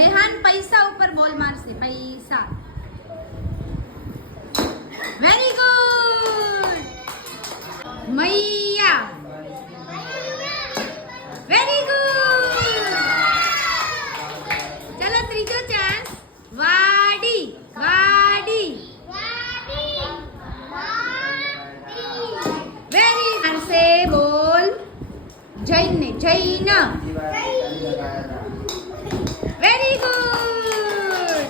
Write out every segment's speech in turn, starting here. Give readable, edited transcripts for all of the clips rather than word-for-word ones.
રેહાન પૈસા ઉપર બોલ મારશે. પૈસા. Very good. Maiya. Very good. ચલો ત્રીજો ચાન્સ. વાડી. વાડી. વેરી મારશે ball Jain. Jain. Very good.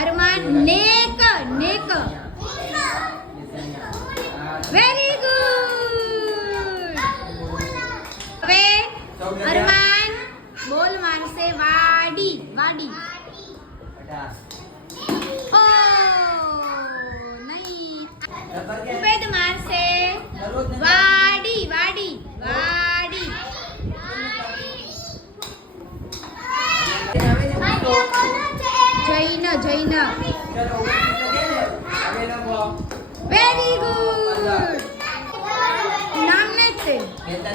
Arman. Nek. Nek. Very good. હવે અરમાન બોલ મારશે વાડી. વાડી. ઓ નહીં. ઉબેદ મારશે વાડી. વાડી. વાડી. જૈન. જૈન. Very good. નામ ને છે.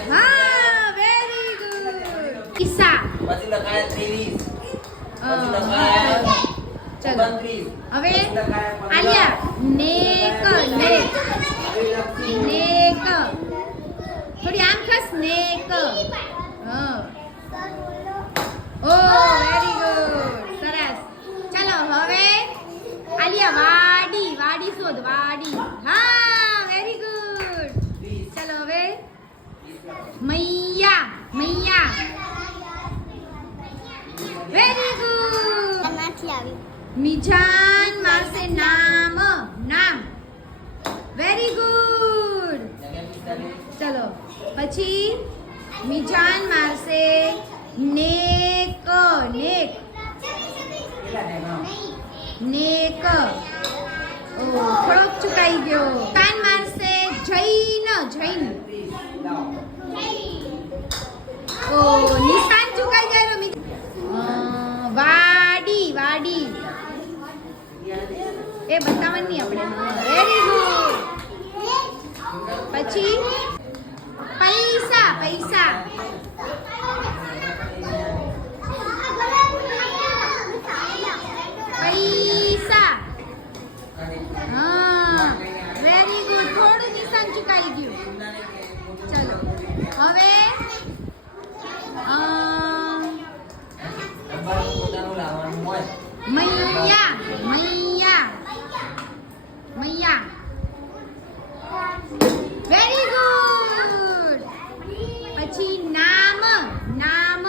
હા વેરી ગુડ. ઈસા. પછી લખાય 23. પછી ચલો લખાય 29. હવે આલિયા. નેક. નેક. નેક. થોડી આમ ખસ. નેક. હા. ઓ વેરી ગુડ. સરસ. ચાલો હવે આલિયા. વાડી. વાડી શોધ. વાડી. હા વેરી ગુડ. ચાલો હવે મૈયા. મૈયા. Very good. મિજાન મારશે નામ. નામ. Very good. ચલો પછી મિજાન મારશે નેક. નેક. નેક. ઓ થોડોક ચુકાઈ ગયો. કાન મારશે જૈન. જૈન. ઓ નિશાન ચુકાઈ ગયો. વાડી. વાડી. એ બતાવવાની આપણે. Very good. પછી પૈસા. પૈસા. પૈસા. હા વેરી ગુડ. થોડું નિશાન ચુકાઈ ગયું. ચલો હવે મૈયા. મૈયા. મૈયા. Very good. પછી નામ. નામ.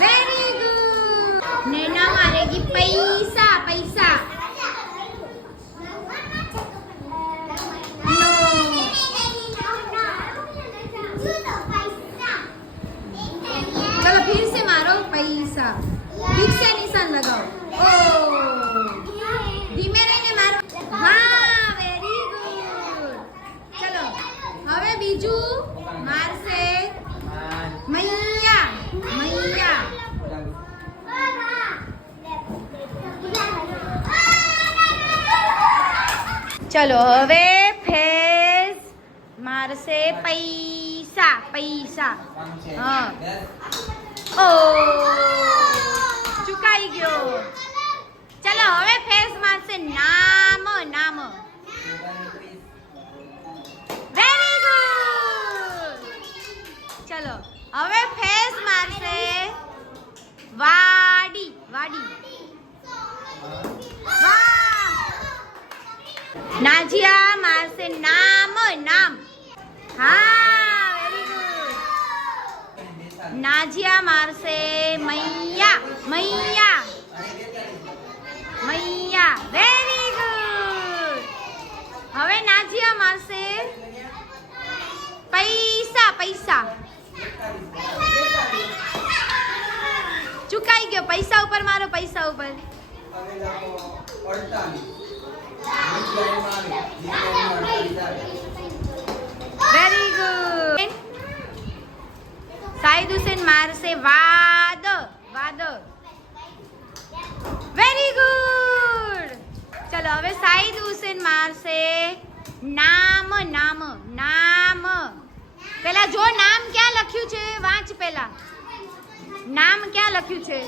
Very good. ને નામ આરેગી પૈસા. પૈસા. चलो फिर से मारो. पैसा. फिर से निशान लगाओ. ओ धीमे रહીને મારો. હા વેરી ગુડ. ચલો હવે બીજું મારશે મૈયા. મૈયા. ચલો હવે ફેસ મારશે પૈસા. પૈસા. હા. ઓ ચુકાઈ ગયો. ચલો હવે ફેસ મારશે નામ. નામ. Very good. ચલો હવે ફેસ મારશે વાડી. વાડી. વાહ. નાજિયા મારશે નામ. નામ. હા વેરી ગુડ. નાજિયા મારશે મૈયા. મૈયા. મૈયા. Very good. હવે નાજિયા મારશે પૈસા. પૈસા. ચુકાઈ ગયો. પૈસા ઉપર મારો. પૈસા ઉપર. Very good. સાઈદ હુસેન મારશે વાદ. વાદ. Very good. ચલો હવે સાઈદ હુસેન મારશે નામ. નામ. નામ. પેલા જો નામ ક્યાં લખ્યું છે વાંચ. પેલા નામ ક્યાં લખ્યું છે?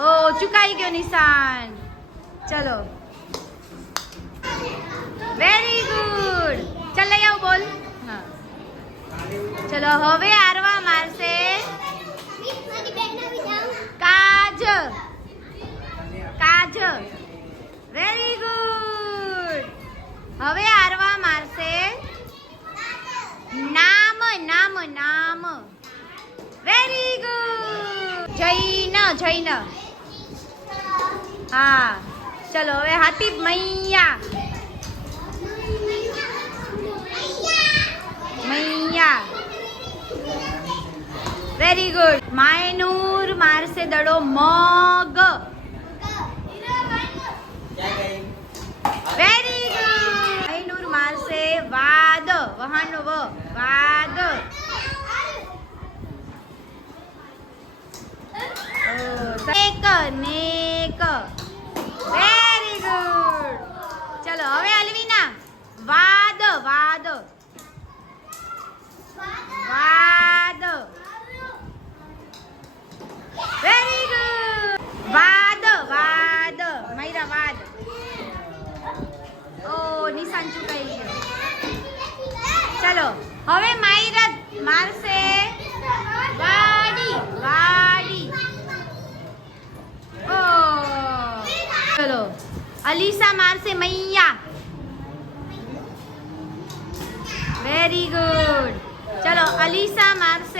ઓ ચુકાઈ ગયો નિશાન. ચલો વેરી ગુડ. ચાલ લઈ આવ બોલ. હા ચલો હવે આરવા મારશે કાજ. કાજ વેરી ગુડ. હવે આરવા મારશે નામ. નામ નામ વેરી ગુડ. જૈન. જૈન હા ચલો હવે હાથી મૈયા. મૈયા વેરી ગુડ. માયનૂર મારશે દડો મગ. Very good. માયનૂર મારશે વાદ. વહાનો વ વાદ. નેક. Nek very good. ચલો હવે અલવીના વાદ. વાદ વાદ વેરી ગુડ. વાદ. વાદ મૈરા વાદ. ઓ નિશાન ચુકાઈ ગયો. ચલો હવે માયરા મારશે વાડી. વાડી. ઓ ચલો અલીસા મારશે મૈયા. Very good. ચલો અલીસા મારશે